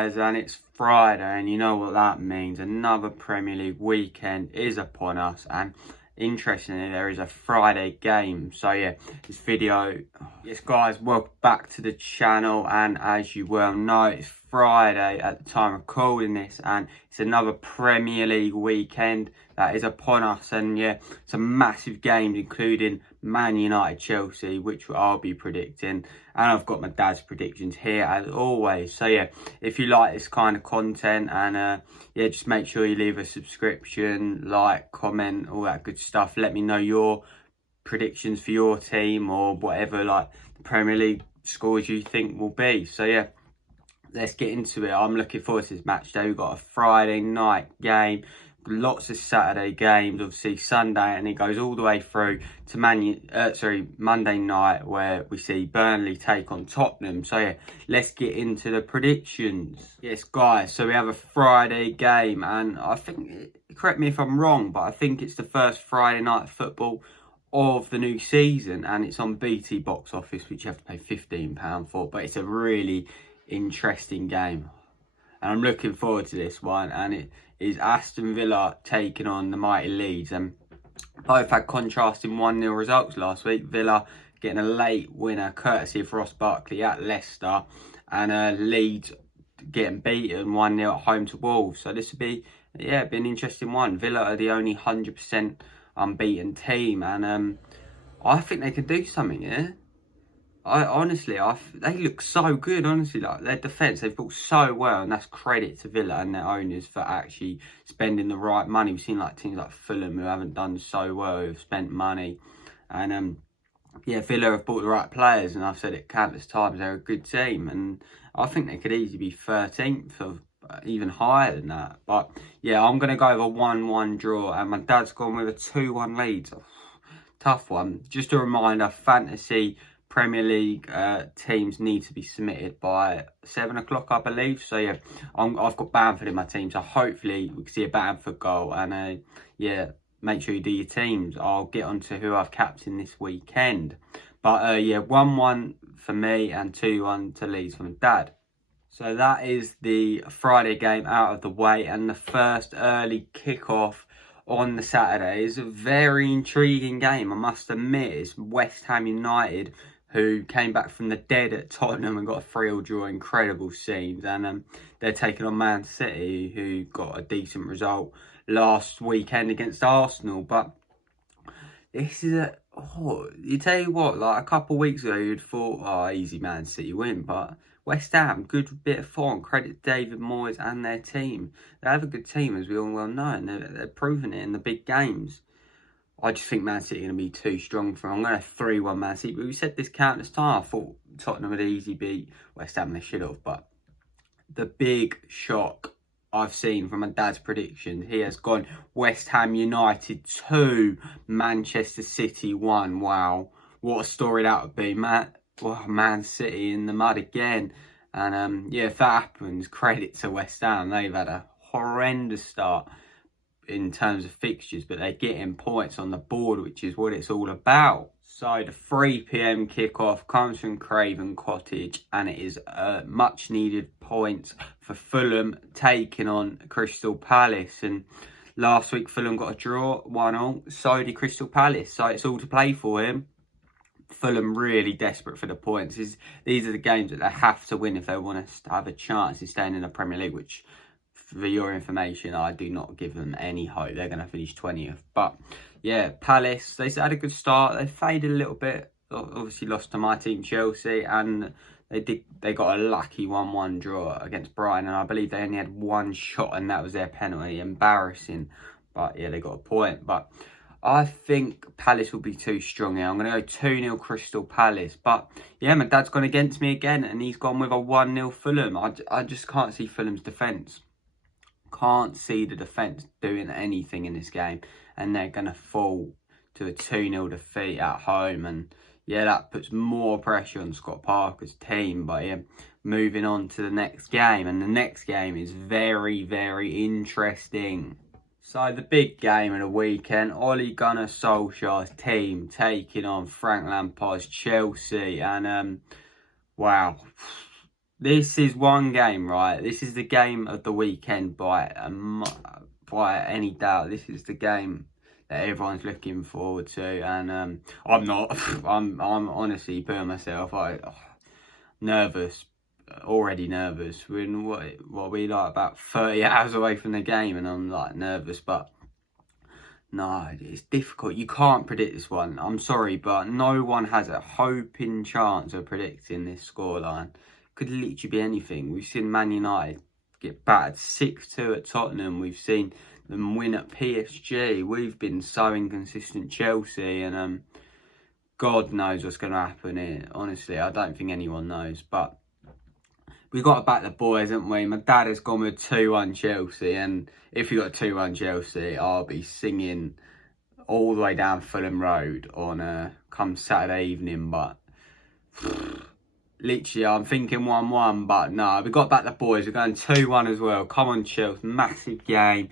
guys, and it's Friday, and you know what that means. Another Premier League weekend is upon us, and interestingly there is a Friday game. So yeah, this video, yes guys, welcome back to the channel, and as you well know, it's Friday at the time of recording this, and it's another Premier League weekend that is upon us. And yeah, some massive games including Man United, Chelsea, which I'll be predicting, and I've got my dad's predictions here as always. So yeah, if you like this kind of content, and yeah, just make sure you leave a subscription, like, comment, all that good stuff. Let me know your predictions for your team or whatever, like the Premier League scores you think will be. So yeah, let's get into it. I'm looking forward to this match day. We've got a Friday night game, lots of Saturday games, obviously Sunday, and it goes all the way through to Monday night, where we see Burnley take on Tottenham. So yeah, let's get into the predictions. Yes guys, so we have a Friday game, and I think, correct me if I'm wrong, but I think it's the first Friday night football of the new season, and it's on BT box office, which you have to pay £15 for, but it's a really interesting game, and I'm looking forward to this one. And it is Aston Villa taking on the mighty Leeds, and both had contrasting 1-0 results last week. Villa getting a late winner courtesy of Ross Barkley at Leicester, and Leeds getting beaten 1-0 at home to Wolves. So this would be, yeah, be an interesting one. Villa are the only 100% unbeaten team, and I think they could do something here. They look so good, honestly. Like, their defence, they've built so well, and that's credit to Villa and their owners for actually spending the right money. We've seen like teams like Fulham who haven't done so well, who've spent money, and yeah, Villa have bought the right players, and I've said it countless times, they're a good team, and I think they could easily be 13th or even higher than that. But yeah, I'm going to go with a 1-1 draw, and my dad's gone with a 2-1 lead. Tough one. Just a reminder, fantasy Premier League teams need to be submitted by 7 o'clock, I believe. So yeah, I've got Bamford in my team, so hopefully we can see a Bamford goal. And yeah, make sure you do your teams. I'll get on to who I've captained this weekend. But yeah, 1-1 for me and 2-1 to Leeds from Dad. So that is the Friday game out of the way, and the first early kickoff on the Saturday is a very intriguing game, I must admit. It's West Ham United, who came back from the dead at Tottenham and got a 3-3 draw. Incredible scenes. And they're taking on Man City, who got a decent result last weekend against Arsenal. But this is you tell you what, like a couple of weeks ago you'd thought, oh, easy Man City win, but West Ham, good bit of form. Credit David Moyes and their team. They have a good team, as we all well know, and they're proving it in the big games. I just think Man City are going to be too strong for them. I'm going to 3-1 Man City. But we said this countless times. I thought Tottenham would easily beat West Ham. They should have. But the big shock I've seen from my dad's predictions, he has gone West Ham United 2, Manchester City 1. Wow. What a story that would be. Man City in the mud again. And yeah, if that happens, credit to West Ham. They've had a horrendous start in terms of fixtures, but they're getting points on the board, which is what it's all about. So the 3 PM kickoff comes from Craven Cottage, and it is much needed points for Fulham taking on Crystal Palace. And last week Fulham got a draw, 1-1, so did Crystal Palace, so it's all to play for him. Fulham really desperate for the points. These are the games that they have to win if they want to have a chance in staying in the Premier League, which, for your information, I do not give them any hope. They're going to finish 20th. But yeah, Palace, they had a good start. They faded a little bit. Obviously lost to my team, Chelsea, and they got a lucky 1-1 draw against Brighton. And I believe they only had one shot, and that was their penalty. Embarrassing. But yeah, they got a point. But I think Palace will be too strong here. I'm going to go 2-0 Crystal Palace. But yeah, my dad's gone against me again, and he's gone with a 1-0 Fulham. I just can't see Fulham's defence. Can't see the defence doing anything in this game, and they're going to fall to a 2-0 defeat at home. And yeah, that puts more pressure on Scott Parker's team. But yeah, moving on to the next game, and the next game is very, very interesting. So the big game of the weekend, Ole Gunnar Solskjaer's team taking on Frank Lampard's Chelsea, and wow, this is one game, right? This is the game of the weekend by any doubt. This is the game that everyone's looking forward to, and I'm not. I'm honestly putting myself. Nervous, already nervous. We're in what we like about 30 hours away from the game, and I'm like nervous, but. No, it's difficult. You can't predict this one. I'm sorry, but no one has a hoping chance of predicting this scoreline. Could literally be anything. We've seen Man United get battered 6-2 at Tottenham. We've seen them win at PSG. We've been so inconsistent Chelsea, and God knows what's going to happen here. Honestly, I don't think anyone knows, but we got to back the boys, haven't we? My dad has gone with 2-1 Chelsea, and if we got 2-1 Chelsea, I'll be singing all the way down Fulham Road on come Saturday evening. But literally, I'm thinking 1-1, but no, we got to back the boys. We're going 2-1 as well. Come on, Chelsea, massive game.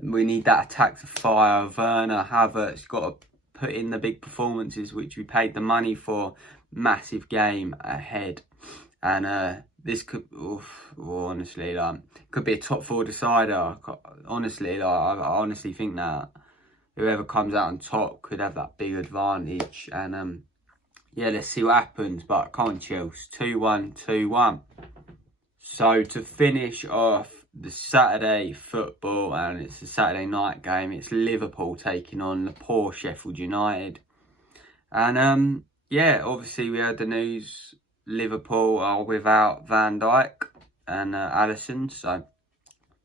We need that attack to fire. Werner, Havertz, got to put in the big performances which we paid the money for. Massive game ahead, and this could, honestly, could be a top 4 decider. Honestly, I honestly think that whoever comes out on top could have that big advantage. And yeah, let's see what happens. But come on, Chelsea, 2-1, 2-1. So to finish off the Saturday football, and it's a Saturday night game. It's Liverpool taking on the poor Sheffield United, and yeah, obviously we heard the news. Liverpool are without Van Dijk and Alisson, so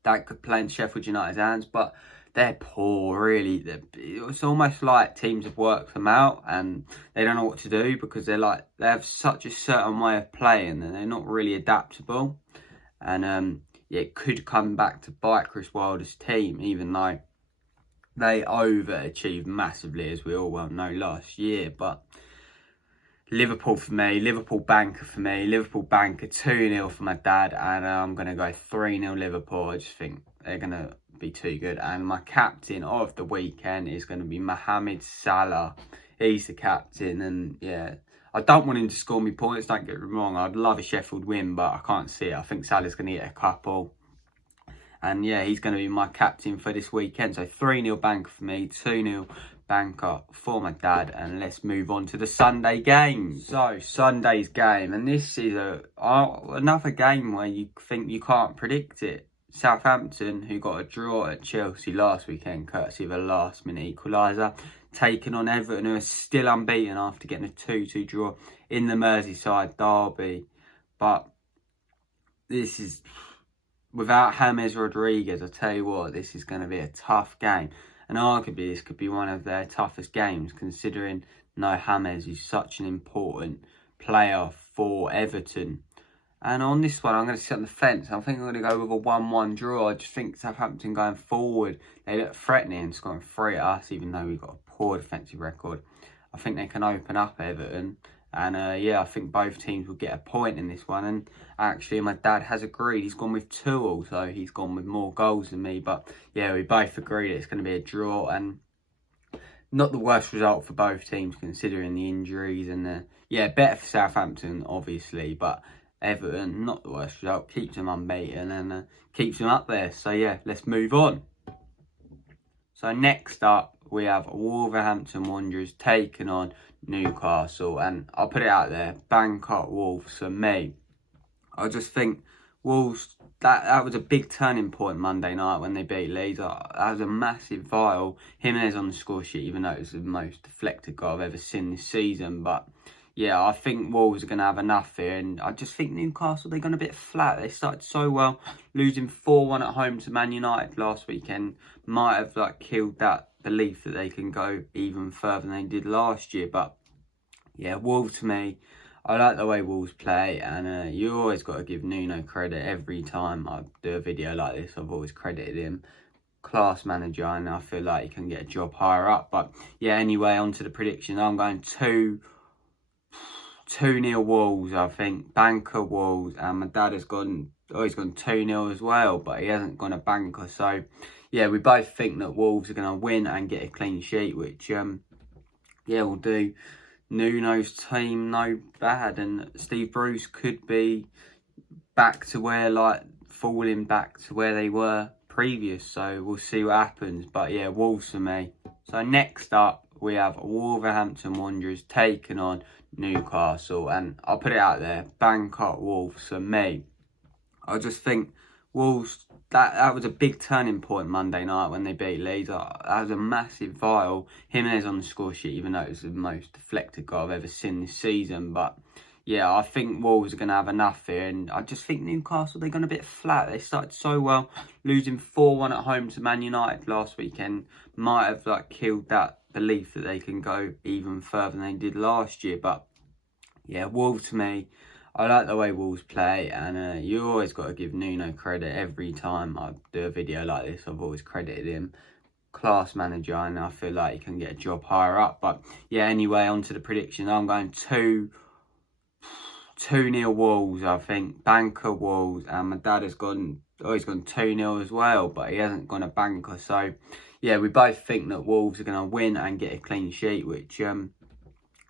that could play in Sheffield United's hands, but they're poor, really. It's almost like teams have worked them out and they don't know what to do, because they have such a certain way of playing and they're not really adaptable. And yeah, it could come back to bite Chris Wilder's team, even though they overachieved massively, as we all well know, last year. But Liverpool for me, Liverpool banker for me, Liverpool banker 2-0 for my dad, and I'm going to go 3-0 Liverpool. I just think they're going to be too good. And my captain of the weekend is going to be Mohamed Salah. He's the captain, and yeah, I don't want him to score me points, don't get me wrong. I'd love a Sheffield win, but I can't see it. I think Salah's going to get a couple. And yeah, he's going to be my captain for this weekend. So 3-0 banker for me, 2-0 banker for my dad, and let's move on to the Sunday game. So Sunday's game, and this is another game where you think you can't predict it. Southampton, who got a draw at Chelsea last weekend courtesy of a last minute equaliser, taking on Everton, who are still unbeaten after getting a 2-2 draw in the Merseyside derby. But this is, without James Rodriguez, I tell you what, this is going to be a tough game. And arguably, this could be one of their toughest games, considering James is such an important player for Everton. And on this one, I'm going to sit on the fence. I think I'm going to go with a 1-1 draw. I just think Southampton going forward, they look threatening and scoring 3 at us, even though we've got a poor defensive record. I think they can open up Everton. And yeah, I think both teams will get a point in this one. And actually, my dad has agreed. He's gone with 2, so he's gone with more goals than me. But yeah, we both agree that it's going to be a draw. And not the worst result for both teams, considering the injuries. And yeah, better for Southampton, obviously. But Everton, not the worst result. Keeps them unbeaten and keeps them up there. So yeah, let's move on. So next up, we have Wolverhampton Wanderers taking on Newcastle, and I'll put it out there, Bangkok Wolves for me. I just think Wolves, that was a big turning point Monday night when they beat Leeds. That was a massive vial. Jimenez on the score sheet, even though it was the most deflected goal I've ever seen this season. But yeah, I think Wolves are going to have enough here, and I just think Newcastle, they're going a bit flat. They started so well, losing 4-1 at home to Man United last weekend might have killed that belief that they can go even further than they did last year. But yeah, Wolves to me, I like the way Wolves play, and you always got to give Nuno credit. Every time I do a video like this, I've always credited him. Class manager, and I feel like he can get a job higher up. But yeah, anyway, on to the predictions. I'm going 2-0 Wolves, I think. Banker Wolves, and my dad has gone, he's gone 2-0 as well, but he hasn't gone a banker. So yeah, we both think that Wolves are going to win and get a clean sheet, which yeah, will do Nuno's team no bad, and Steve Bruce could be back to where, like, falling back to where they were previous. So we'll see what happens. But yeah, Wolves for me. So next up, we have Wolverhampton Wanderers taking on Newcastle. And I'll put it out there, Bangkok Wolves for me. I just think Wolves, that was a big turning point Monday night when they beat Leeds. That was a massive vial. Jimenez on the score sheet, even though it was the most deflected goal I've ever seen this season. But yeah, I think Wolves are going to have enough here. And I just think Newcastle, they're going a bit flat. They started so well, losing 4-1 at home to Man United last weekend. Might have like killed that belief that they can go even further than they did last year. But yeah, Wolves to me. I like the way Wolves play, and you always got to give Nuno credit every time I do a video like this. I've always credited him. Class manager, and I feel like he can get a job higher up. But yeah, anyway, on to the predictions. I'm going 2-0 Wolves, I think. Banker Wolves, and my dad has gone, he's gone 2-0 as well, but he hasn't gone a banker. So yeah, we both think that Wolves are going to win and get a clean sheet, which yeah,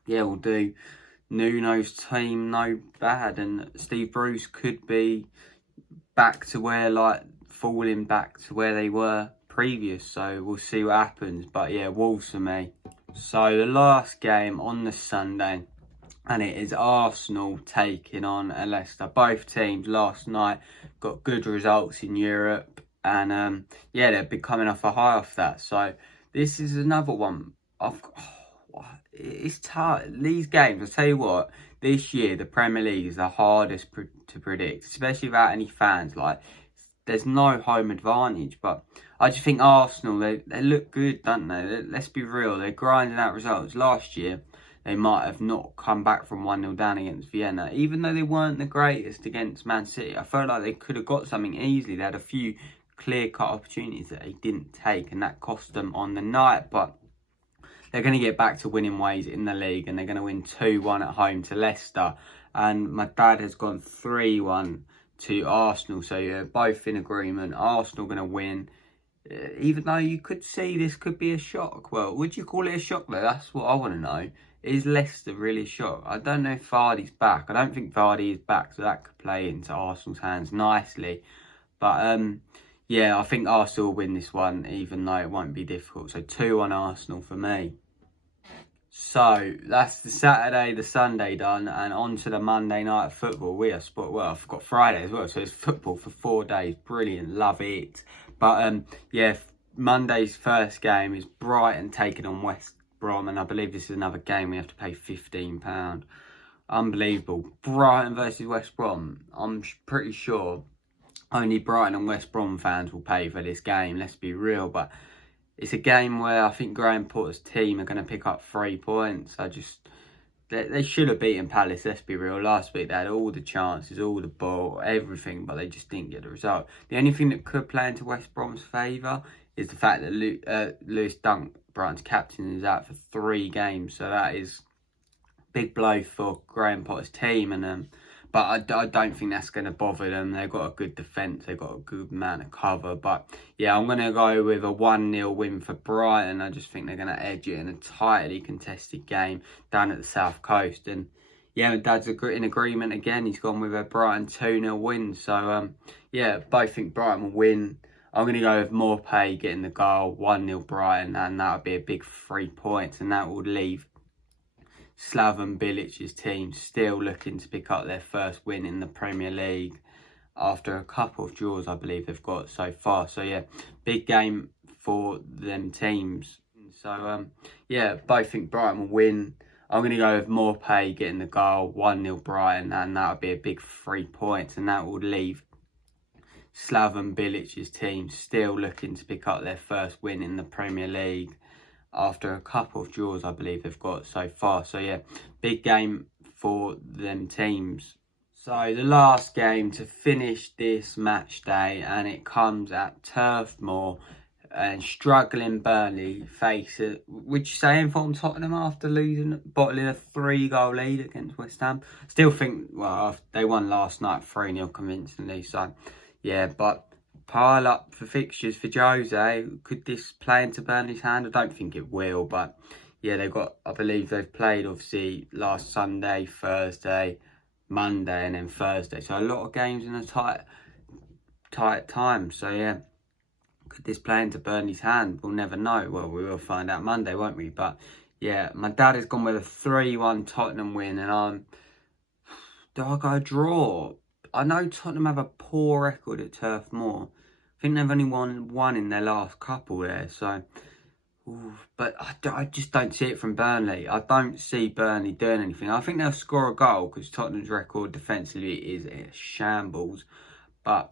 we'll do Nuno's team no bad, and Steve Bruce could be back to where, like, falling back to where they were previous. So we'll see what happens. But yeah, Wolves for me. So the last game on the Sunday, and it is Arsenal taking on Leicester. Both teams last night got good results in Europe, and yeah, they've been coming off a high off that. So this is another one. It's tough. These games, I'll tell you what, this year the Premier League is the hardest to predict, especially without any fans. Like, there's no home advantage, but I just think Arsenal, they look good, don't they? Let's be real, they're grinding out results. Last year, they might have not come back from 1-0 down against Vienna, even though they weren't the greatest against Man City. I felt like they could have got something easily. They had a few clear-cut opportunities that they didn't take, and that cost them on the night. But they're going to get back to winning ways in the league, and they're going to win 2-1 at home to Leicester. And my dad has gone 3-1 to Arsenal. So yeah, both in agreement. Arsenal going to win. Even though you could see this could be a shock. Well, would you call it a shock though? That's what I want to know. Is Leicester really a shock? I don't know if Vardy's back. I don't think Vardy is back, so that could play into Arsenal's hands nicely. But yeah, I think Arsenal will win this one, even though it won't be difficult. So 2-1 Arsenal for me. So that's the Saturday, the Sunday done, and on to the Monday night football. We are well, I've got Friday as well, so it's football for 4 days. Brilliant, love it. But yeah, Monday's first game is Brighton taking on West Brom, and I believe this is another game we have to pay £15. Unbelievable. Brighton versus West Brom. I'm pretty sure only Brighton and West Brom fans will pay for this game, let's be real. But it's a game where I think Graham Potter's team are going to pick up 3 points. They should have beaten Palace, let's be real. Last week they had all the chances, all the ball, everything, but they just didn't get the result. The only thing that could play into West Brom's favour is the fact that Lewis Dunk, Brighton's captain, is out for 3 games. So that is a big blow for Graham Potter's team. And but I don't think that's going to bother them. They've got a good defence. They've got a good amount of cover. But yeah, I'm going to go with a 1-0 win for Brighton. I just think they're going to edge it in a tightly contested game down at the South Coast. And yeah, my dad's in agreement again. He's gone with a Brighton 2-0 win. So yeah, both think Brighton will win. I'm going to go with Morpay getting the goal, 1-0 Brighton. And that would be a big 3 points. And that would leave Slaven Bilic's team still looking to pick up their first win in the Premier League after a couple of draws I believe they've got so far. So yeah, big game for them teams. So yeah, both think Brighton will win. I'm going to go with Morpay getting the goal, 1-0 Brighton, and that would be a big 3 points. And that would leave Slaven Bilic's team still looking to pick up their first win in the Premier League after a couple of draws I believe they've got so far. So yeah, big game for them teams. So the last game to finish this match day, and it comes at Turf Moor, and struggling Burnley face it. Would you say informed Tottenham after bottling a 3-goal lead against West Ham? Still think, well, they won last night 3-0 convincingly. So yeah, but pile up for fixtures for Jose. Could this play into Burnley's hand? I don't think it will, but yeah, I believe they've played obviously last Sunday, Thursday, Monday and then Thursday. So a lot of games in a tight time. So yeah, could this play into Burnley's hand? We'll never know. Well, we will find out Monday, won't we? But yeah, my dad has gone with a 3-1 Tottenham win, and do I go a draw? I know Tottenham have a poor record at Turf Moor. I think they've only won one in their last couple there. So, but I just don't see it from Burnley. I don't see Burnley doing anything. I think they'll score a goal because Tottenham's record defensively is a shambles. But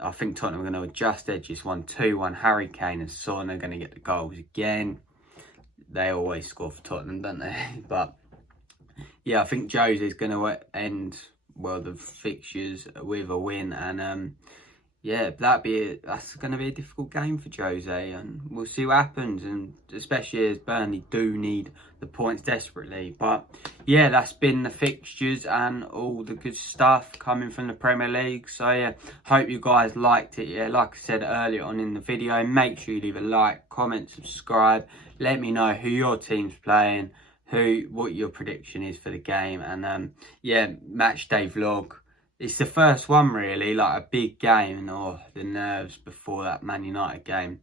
I think Tottenham are going to adjust edges. 1-2-1. Harry Kane and Son are going to get the goals again. They always score for Tottenham, don't they? But yeah, I think Jose's going to end, well, the fixtures with a win. And yeah, that's going to be a difficult game for Jose. And we'll see what happens. And especially as Burnley do need the points desperately. But yeah, that's been the fixtures and all the good stuff coming from the Premier League. So yeah, hope you guys liked it. Yeah, like I said earlier on in the video, make sure you leave a like, comment, subscribe. Let me know who your team's playing, what your prediction is for the game. And yeah, match day vlog. It's the first one really, like a big game, and the nerves before that Man United game.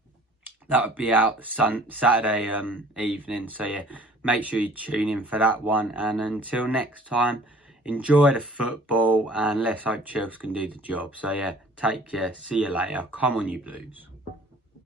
That would be out Saturday evening. So yeah, make sure you tune in for that one. And until next time, enjoy the football, and let's hope Chelsea can do the job. So yeah, take care. See you later. Come on, you Blues.